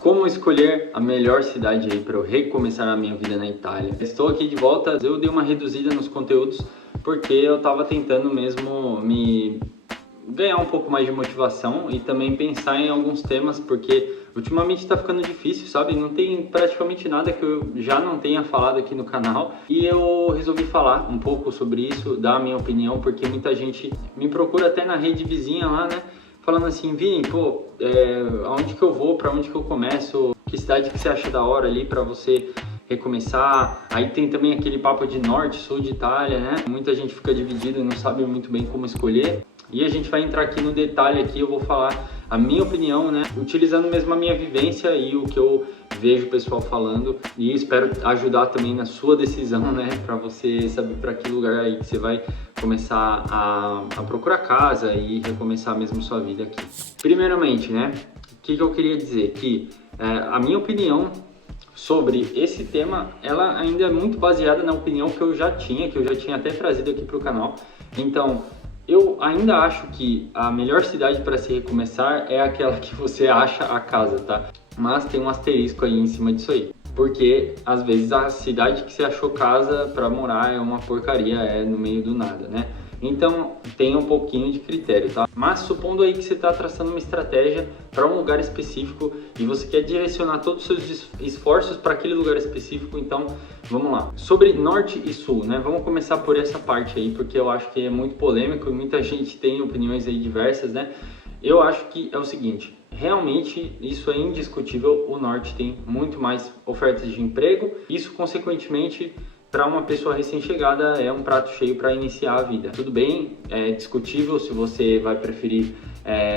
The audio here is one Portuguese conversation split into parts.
Como escolher a melhor cidade aí para eu recomeçar a minha vida na Itália? Estou aqui de volta, eu dei uma reduzida nos conteúdos porque eu estava tentando mesmo me ganhar um pouco mais de motivação e também pensar em alguns temas, porque ultimamente está ficando difícil, sabe? Não tem praticamente nada que eu já não tenha falado aqui no canal e eu resolvi falar um pouco sobre isso, dar a minha opinião, porque muita gente me procura até na rede vizinha lá, né? Falando assim, Vini, pô, aonde que eu vou, para onde que eu começo, que cidade que você acha da hora ali para você recomeçar. Aí tem também aquele papo de norte, sul de Itália, né? Muita gente fica dividida e não sabe muito bem como escolher. E a gente vai entrar aqui no detalhe aqui, eu vou falar a minha opinião, né? Utilizando mesmo a minha vivência e o que eu vejo o pessoal falando. E espero ajudar também na sua decisão, né? Para você saber para que lugar aí que você vai começar a procurar casa e recomeçar mesmo sua vida aqui. Primeiramente, né? O que eu queria dizer? Que a minha opinião sobre esse tema, ela ainda é muito baseada na opinião que eu já tinha até trazido aqui para o canal. Então, eu ainda acho que a melhor cidade para se recomeçar é aquela que você acha a casa, tá? Mas tem um asterisco aí em cima disso aí. Porque às vezes a cidade que você achou casa para morar é uma porcaria, é no meio do nada, né? Então tem um pouquinho de critério, tá? Mas supondo aí que você está traçando uma estratégia para um lugar específico e você quer direcionar todos os seus esforços para aquele lugar específico, então vamos lá. Sobre norte e sul, né? Vamos começar por essa parte aí, porque eu acho que é muito polêmico e muita gente tem opiniões aí diversas, né? Eu acho que é o seguinte, realmente isso é indiscutível, o norte tem muito mais ofertas de emprego, isso consequentemente para uma pessoa recém-chegada é um prato cheio para iniciar a vida. Tudo bem, é discutível se você vai preferir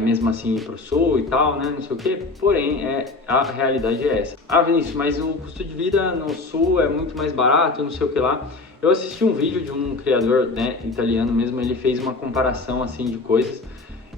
mesmo assim ir para o sul e tal, né, não sei o que, porém a realidade é essa. Ah, Vinícius, mas o custo de vida no sul é muito mais barato, não sei o que lá. Eu assisti um vídeo de um criador, né, italiano mesmo, ele fez uma comparação assim de coisas.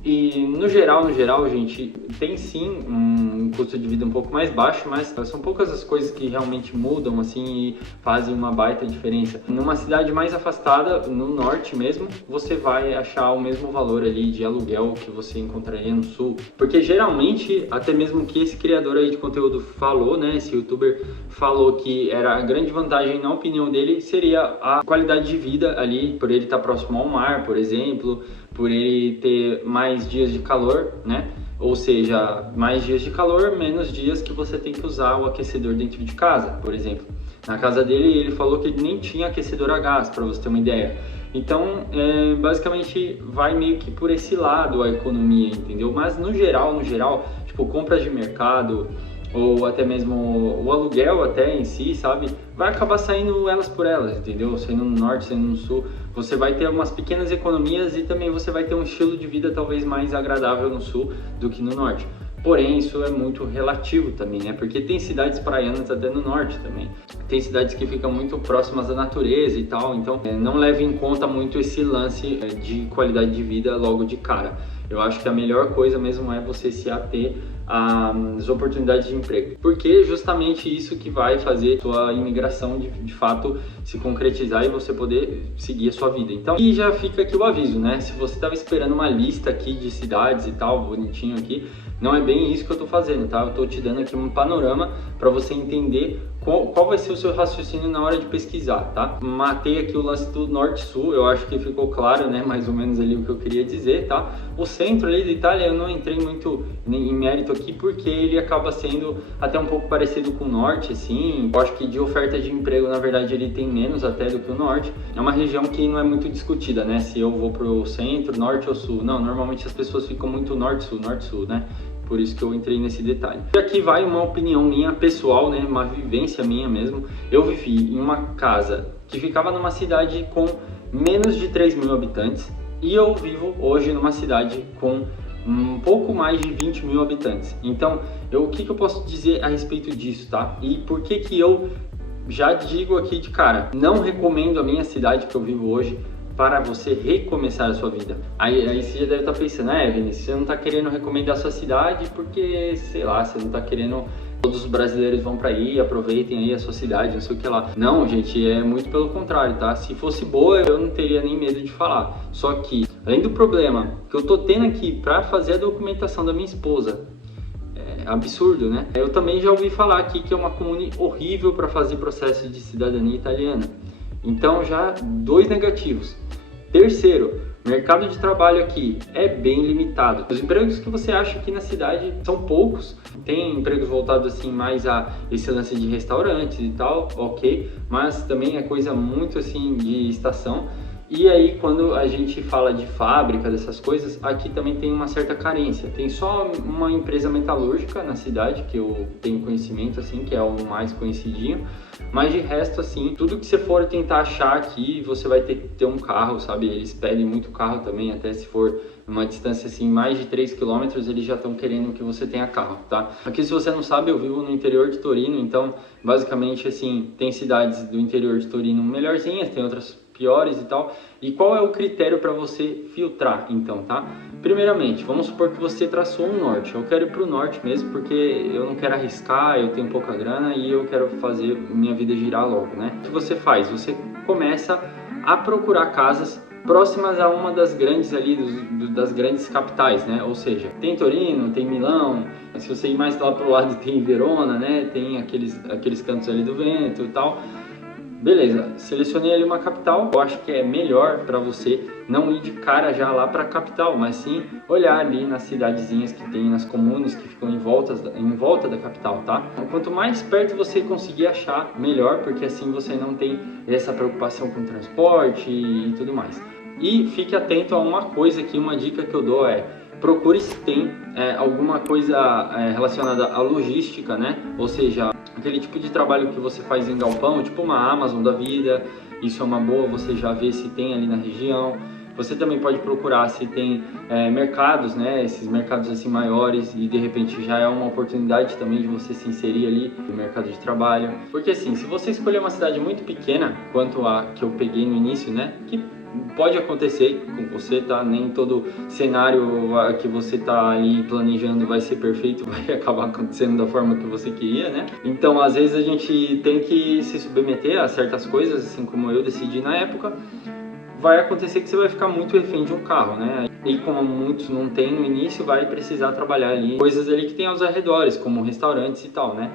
E no geral, gente, tem sim um custo de vida um pouco mais baixo, mas são poucas as coisas que realmente mudam assim e fazem uma baita diferença. Numa cidade mais afastada, no norte mesmo, você vai achar o mesmo valor ali de aluguel que você encontraria no sul. Porque geralmente, até mesmo que esse criador aí de conteúdo falou, né, esse youtuber falou que era a grande vantagem, na opinião dele, seria a qualidade de vida ali, por ele estar próximo ao mar, por exemplo, por ele ter mais dias de calor, né? Ou seja, mais dias de calor, menos dias que você tem que usar o aquecedor dentro de casa, por exemplo. Na casa dele, ele falou que ele nem tinha aquecedor a gás, para você ter uma ideia. Então, basicamente, vai meio que por esse lado a economia, entendeu? Mas no geral, tipo, compras de mercado, ou até mesmo o aluguel até em si, sabe? Vai acabar saindo elas por elas, entendeu? Saindo no norte, saindo no sul, você vai ter algumas pequenas economias e também você vai ter um estilo de vida talvez mais agradável no sul do que no norte. Porém, isso é muito relativo também, né? Porque tem cidades praianas até no norte também. Tem cidades que ficam muito próximas da natureza e tal, então não leve em conta muito esse lance de qualidade de vida logo de cara. Eu acho que a melhor coisa mesmo é você se ater às oportunidades de emprego, porque justamente isso que vai fazer sua imigração de fato se concretizar e você poder seguir a sua vida. Então, e já fica aqui o aviso, né? Se você estava esperando uma lista aqui de cidades e tal, bonitinho aqui, não é bem isso que eu tô fazendo, tá? Eu tô te dando aqui um panorama para você entender qual vai ser o seu raciocínio na hora de pesquisar, tá? Matei aqui o lance do norte-sul, eu acho que ficou claro, né? Mais ou menos ali o que eu queria dizer, tá? O centro ali da Itália eu não entrei muito em mérito aqui porque ele acaba sendo até um pouco parecido com o norte, assim. Eu acho que de oferta de emprego, na verdade, ele tem menos até do que o norte. É uma região que não é muito discutida, né? Se eu vou pro centro, norte ou sul. Não, normalmente as pessoas ficam muito norte-sul, né? Por isso que eu entrei nesse detalhe. E aqui vai uma opinião minha pessoal, né? Uma vivência minha mesmo. Eu vivi em uma casa que ficava numa cidade com menos de 3.000 habitantes e eu vivo hoje numa cidade com um pouco mais de 20.000 habitantes. Então, o que eu posso dizer a respeito disso, tá? E por que eu já digo aqui de cara, não recomendo a minha cidade que eu vivo hoje para você recomeçar a sua vida. Aí você já deve estar pensando, Vinícius, você não está querendo recomendar a sua cidade porque, sei lá, você não está querendo todos os brasileiros vão para aí, aproveitem aí a sua cidade, não sei o que lá. Não, gente, é muito pelo contrário, tá? Se fosse boa, eu não teria nem medo de falar. Só que, além do problema que eu tô tendo aqui para fazer a documentação da minha esposa, absurdo, né? Eu também já ouvi falar aqui que é uma comune horrível para fazer processo de cidadania italiana. Então já 2 negativos. Terceiro, mercado de trabalho aqui é bem limitado. Os empregos que você acha aqui na cidade são poucos. Tem empregos voltados assim mais a esse lance de restaurantes e tal, ok, mas também é coisa muito assim de estação. E aí quando a gente fala de fábrica, dessas coisas, aqui também tem uma certa carência. Tem só uma empresa metalúrgica na cidade, que eu tenho conhecimento assim, que é o mais conhecidinho. Mas de resto, assim, tudo que você for tentar achar aqui, você vai ter que ter um carro, sabe? Eles pedem muito carro também, até se for uma distância assim, mais de 3 quilômetros, eles já estão querendo que você tenha carro, tá? Aqui, se você não sabe, eu vivo no interior de Torino, então, basicamente, assim, tem cidades do interior de Torino melhorzinhas, tem outras piores e tal. E qual é o critério para você filtrar, então, tá? Primeiramente, vamos supor que você traçou um norte. Eu quero ir para o norte mesmo, porque eu não quero arriscar, eu tenho pouca grana e eu quero fazer minha vida girar logo, né? O que você faz? Você começa a procurar casas próximas a uma das grandes ali, das grandes capitais, né? Ou seja, tem Torino, tem Milão, se você ir mais lá pro lado tem Verona, né? Tem aqueles cantos ali do Vento e tal. Beleza, selecionei ali uma capital. Eu acho que é melhor para você não ir de cara já lá para a capital, mas sim olhar ali nas cidadezinhas que tem, nas comunes que ficam em volta da capital, tá? Quanto mais perto você conseguir achar, melhor, porque assim você não tem essa preocupação com transporte e tudo mais. E fique atento a uma coisa aqui, uma dica que eu dou é: procure se tem alguma coisa relacionada à logística, né? Ou seja, aquele tipo de trabalho que você faz em galpão, tipo uma Amazon da vida. Isso é uma boa, você já vê se tem ali na região. Você também pode procurar se tem mercados, né? Esses mercados assim maiores, e de repente já é uma oportunidade também de você se inserir ali no mercado de trabalho. Porque assim, se você escolher uma cidade muito pequena, quanto a que eu peguei no início, né? Que pode acontecer com você, tá? Nem todo cenário que você tá ali planejando vai ser perfeito, vai acabar acontecendo da forma que você queria, né? Então, às vezes a gente tem que se submeter a certas coisas, assim como eu decidi na época. Vai acontecer que você vai ficar muito refém de um carro, né? E como muitos não tem no início, vai precisar trabalhar ali coisas ali que tem aos arredores, como restaurantes e tal, né?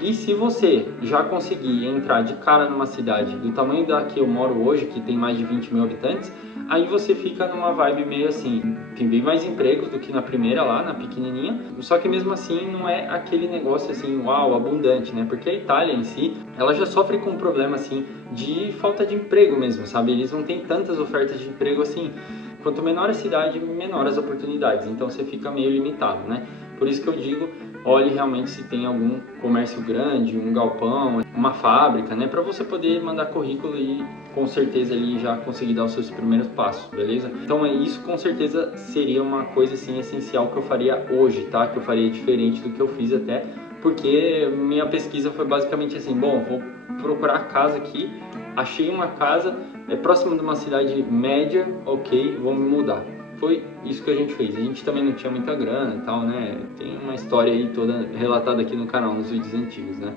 E se você já conseguir entrar de cara numa cidade do tamanho da que eu moro hoje, que tem mais de 20 mil habitantes, aí você fica numa vibe meio assim, tem bem mais empregos do que na primeira lá, na pequenininha, só que mesmo assim não é aquele negócio assim, uau, abundante, né? Porque a Itália em si, ela já sofre com um problema assim de falta de emprego mesmo, sabe? Eles não têm tantas ofertas de emprego assim. Quanto menor a cidade, menor as oportunidades, então você fica meio limitado, né? Por isso que eu digo, olhe realmente se tem algum comércio grande, um galpão, uma fábrica, né? Para você poder mandar currículo e com certeza ali já conseguir dar os seus primeiros passos, beleza? Então isso com certeza seria uma coisa assim essencial que eu faria hoje, tá? Que eu faria diferente do que eu fiz até, porque minha pesquisa foi basicamente assim, bom, vou procurar casa aqui, achei uma casa próximo de uma cidade média, ok, vou me mudar. Foi isso que a gente fez. A gente também não tinha muita grana e tal, né? Tem uma história aí toda relatada aqui no canal, nos vídeos antigos, né?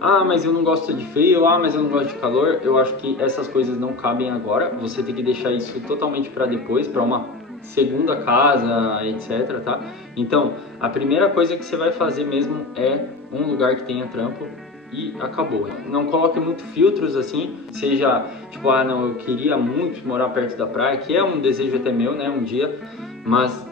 Ah, mas eu não gosto de frio, mas eu não gosto de calor. Eu acho que essas coisas não cabem agora. Você tem que deixar isso totalmente para depois, para uma segunda casa, etc, tá? Então, a primeira coisa que você vai fazer mesmo é um lugar que tenha trampo e acabou. Não coloque muito filtros assim, seja tipo, ah não, eu queria muito morar perto da praia, que é um desejo até meu, né, um dia, mas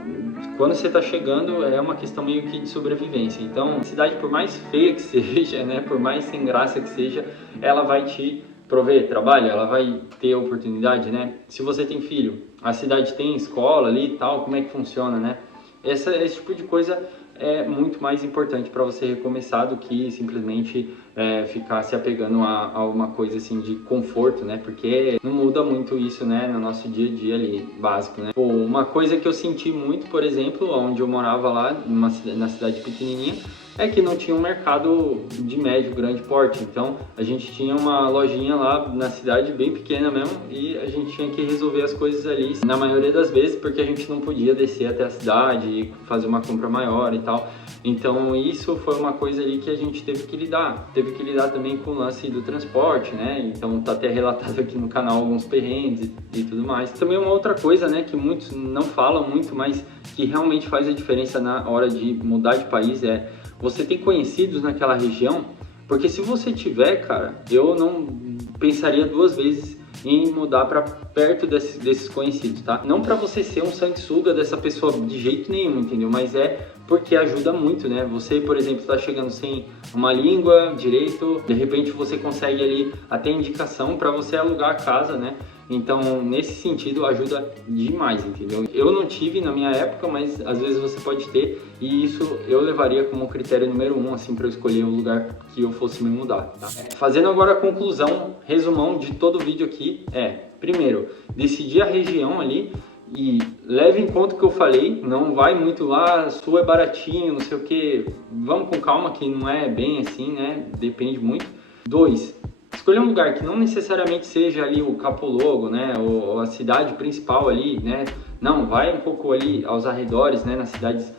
quando você tá chegando é uma questão meio que de sobrevivência. Então, a cidade, por mais feia que seja, né, por mais sem graça que seja, ela vai te prover trabalho, ela vai ter oportunidade, né? Se você tem filho, a cidade tem escola ali e tal, como é que funciona, né? Esse tipo de coisa é muito mais importante para você recomeçar do que simplesmente ficar se apegando a uma coisa assim de conforto, né? Porque não muda muito isso, né? No nosso dia a dia ali, básico, né? Pô, uma coisa que eu senti muito, por exemplo, onde eu morava lá, na cidade pequenininha, é que não tinha um mercado de médio, grande porte. Então, a gente tinha uma lojinha lá na cidade, bem pequena mesmo, e a gente tinha que resolver as coisas ali, na maioria das vezes, porque a gente não podia descer até a cidade e fazer uma compra maior e tal. Então, isso foi uma coisa ali que a gente teve que lidar. Teve que lidar também com o lance do transporte, né? Então, tá até relatado aqui no canal alguns perrengues e tudo mais. Também uma outra coisa, né, que muitos não falam muito, mas que realmente faz a diferença na hora de mudar de país é você tem conhecidos naquela região? Porque se você tiver, cara, eu não pensaria duas vezes em mudar para perto desses conhecidos, tá? Não para você ser um sanguessuga dessa pessoa de jeito nenhum, entendeu? Mas é porque ajuda muito, né? Você, por exemplo, está chegando sem uma língua direito, de repente você consegue ali até indicação para você alugar a casa, né? Então, nesse sentido, ajuda demais, entendeu? Eu não tive na minha época, mas às vezes você pode ter, e isso eu levaria como critério número 1, assim, para eu escolher o lugar que eu fosse me mudar, tá? Fazendo agora a conclusão, resumão de todo o vídeo aqui, primeiro, decidir a região ali, e leve em conta o que eu falei, não vai muito lá, sua é baratinho, não sei o que, vamos com calma que não é bem assim, né? Depende muito. 2, escolher um lugar que não necessariamente seja ali o capoluogo, né, ou a cidade principal ali, né, não, vai um pouco ali aos arredores, né, nas cidades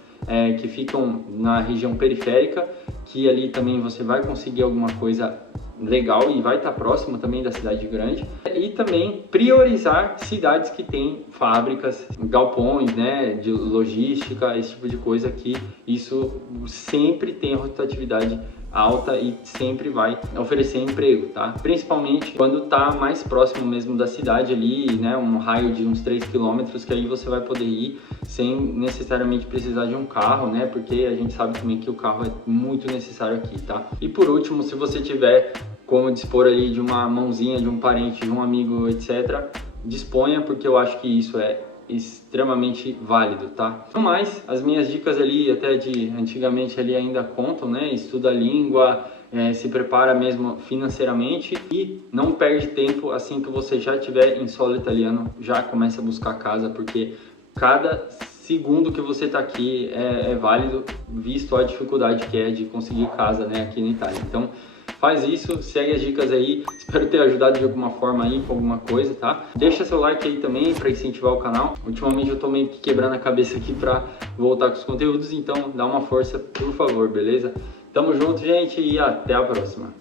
que ficam na região periférica, que ali também você vai conseguir alguma coisa legal e vai estar próximo também da cidade grande. E também priorizar cidades que têm fábricas, galpões, né, de logística, esse tipo de coisa, que isso sempre tem rotatividade alta e sempre vai oferecer emprego, tá? Principalmente quando tá mais próximo mesmo da cidade ali, né? Um raio de uns 3 quilômetros, que aí você vai poder ir sem necessariamente precisar de um carro, né? Porque a gente sabe também que o carro é muito necessário aqui, tá? E por último, se você tiver como dispor ali de uma mãozinha, de um parente, de um amigo, etc., disponha, porque eu acho que isso é extremamente válido, tá? No mais, as minhas dicas ali, até de antigamente ali ainda contam, né? Estuda a língua, se prepara mesmo financeiramente e não perde tempo. Assim que você já tiver em solo italiano, já começa a buscar casa, porque cada segundo que você tá aqui é válido, visto a dificuldade que é de conseguir casa, né, aqui na Itália. Então, faz isso, segue as dicas aí, espero ter ajudado de alguma forma aí com alguma coisa, tá? Deixa seu like aí também para incentivar o canal. Ultimamente eu tô meio que quebrando a cabeça aqui para voltar com os conteúdos, então dá uma força, por favor, beleza? Tamo junto, gente, e até a próxima.